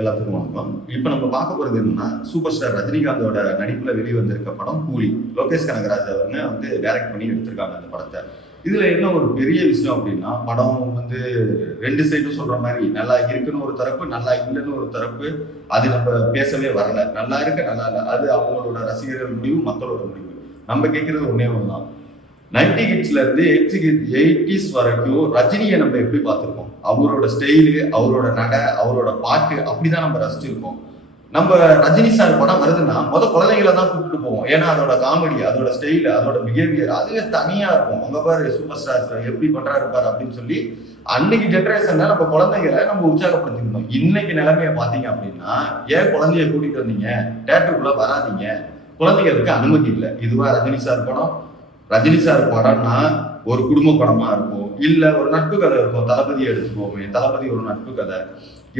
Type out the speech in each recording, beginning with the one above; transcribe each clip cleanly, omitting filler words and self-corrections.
எல்லாத்துக்கும் வணக்கம். இப்போ நம்ம பார்க்க போறது என்னன்னா, சூப்பர் ஸ்டார் ரஜினிகாந்தோட நடிப்புல வெளிவந்திருக்க படம் கூலி. லோகேஷ் கனகராஜ் அவங்க வந்து டைரக்ட் பண்ணி எடுத்திருக்காங்க அந்த படத்தை. இதுல என்ன ஒரு பெரிய விஷயம் அப்படின்னா, படம் வந்து 2 சைடும் சொல்ற மாதிரி நல்லா இருக்குன்னு ஒரு தரப்பு, நல்லா இல்லைன்னு ஒரு தரப்பு. அது நம்ம பேசவே வரல. நல்லா இருக்கு, நல்லா இல்லை. அது அவங்களோட ரசிகர்கள் முடிவு, மக்களோட முடிவு. நம்ம கேட்கறது ஒன்னே ஒண்ணுதான். 90 கிட்ஸ்ல இருந்து 80s வரைக்கும் ரஜினியை நம்ம எப்படி பார்த்திருக்கோம்? அவரோட ஸ்டைலு, அவரோட நடை, அவரோட பாட்டு அப்படிதான் நம்ம ரசிச்சிருக்கோம். நம்ம ரஜினி சார் படம் வருதுன்னா குழந்தைகளை தான் கூப்பிட்டு போவோம். ஏன்னா அதோட காமெடி, அதோட ஸ்டைல், அதோட பிஹேவியர் அதுவே தனியா இருக்கும். அவங்க பாரு சூப்பர் ஸ்டார் எப்படி பண்றாரு பாரு அப்படின்னு சொல்லி அன்னைக்கு ஜெனரேஷன்ல நம்ம குழந்தைகளை நம்ம உற்சாகப்படுத்திருந்தோம். இன்னைக்கு நிலைமைய பாத்தீங்க அப்படின்னா, ஏன் குழந்தைய கூட்டிட்டு வந்தீங்க, தேட்டருக்குள்ள வராதீங்க, குழந்தைகளுக்கு அனுமதி இல்லை. இதுவா ரஜினி சார் படம்? ரஜினி சார் படம்னா ஒரு குடும்ப படமா இருக்கும், இல்ல ஒரு நட்பு கதை இருக்கும். தளபதியை எடுத்துக்கோமே, தளபதி ஒரு நட்பு கதை.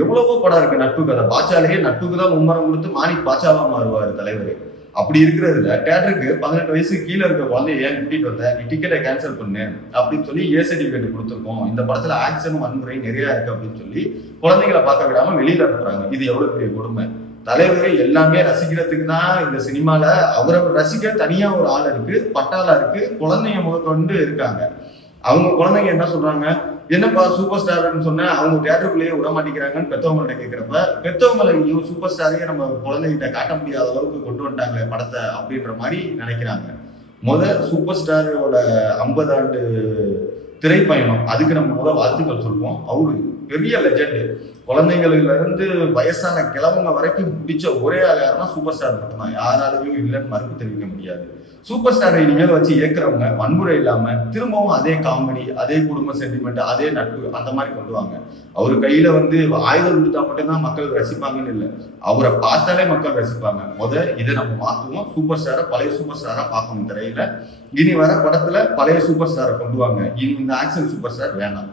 எவ்வளவோ படம் இருக்கு நட்பு கதை. பாட்சாலேயே நட்புக்கு தான் மும்மரம் கொடுத்து மாணிக் பாட்சாவா மாறுவார் தலைவர். அப்படி இருக்கிறதுல தேட்டருக்கு 18 வயசுக்கு கீழே இருக்க குழந்தைய ஏன் கூட்டிட்டு வந்த, நீ டிக்கெட்டை கேன்சல் பண்ணு அப்படின்னு சொல்லி ஏ சர்டிபிகேட் கொடுத்துருக்கோம். இந்த படத்துல ஆக்ஷன் வன்முறை நிறைய இருக்கு அப்படின்னு சொல்லி குழந்தைகளை பார்க்க விடாம வெளியில அனுப்புறாங்க. இது எவ்வளவு பெரிய கொடுமை. தலைவர் எல்லாமே ரசிக்கிறதுக்கு தான் இந்த சினிமால அவரை ரசிக்க தனியா ஒரு ஆள் இருக்கு, பட்டாளா இருக்கு, குழந்தைங்க முதற்கொண்டு இருக்காங்க. அவங்க குழந்தைங்க என்ன சொல்றாங்க, என்னப்பா சூப்பர் ஸ்டார்னு சொன்ன, அவங்க தியேட்டருக்குள்ளேயே விட மாட்டேங்கிறாங்கன்னு பெற்றவங்கள்ட்ட கேட்கிறப்ப, பெற்றவங்களை சூப்பர் ஸ்டாரையே நம்ம குழந்தைகிட்ட காட்ட முடியாத அளவுக்கு கொண்டு வந்துட்டாங்களே படத்தை அப்படின்ற மாதிரி நினைக்கிறாங்க. சூப்பர் ஸ்டாரோட 50 ஆண்டு திரைப்பயணம், அதுக்கு நம்ம வாழ்த்துக்கள் சொல்லுவோம். அவரு பெரிய லெஜெண்ட். குழந்தைங்கள்ல இருந்து வயசான கிழவங்க வரைக்கும் பிடிச்ச ஒரே ஆள் யாருன்னா சூப்பர் ஸ்டார் மட்டும்தான். யாராலையும் இல்லைன்னு மறுப்பு தெரிவிக்க முடியாது. சூப்பர் ஸ்டாரை இனிமேல் வச்சு இயக்குறவங்க வன்முறை இல்லாம திரும்பவும் அதே காமெடி, அதே குடும்ப சென்டிமெண்ட், அதே நட்பு அந்த மாதிரி கொண்டு வாங்க. அவரு கையில ஆயுதம் கொடுத்தா மட்டும்தான் மக்கள் ரசிப்பாங்கன்னு இல்லை, அவரை பார்த்தாலே மக்கள் ரசிப்பாங்க. இதை நம்ம மாத்துவோம். சூப்பர் ஸ்டாரை பழைய சூப்பர் ஸ்டாரா பார்க்கணும் திரையில. இனி வர படத்துல பழைய சூப்பர் ஸ்டாரை கொண்டு வாங்க. இனி இந்த ஆக்ஷன் சூப்பர் ஸ்டார் வேணாம்.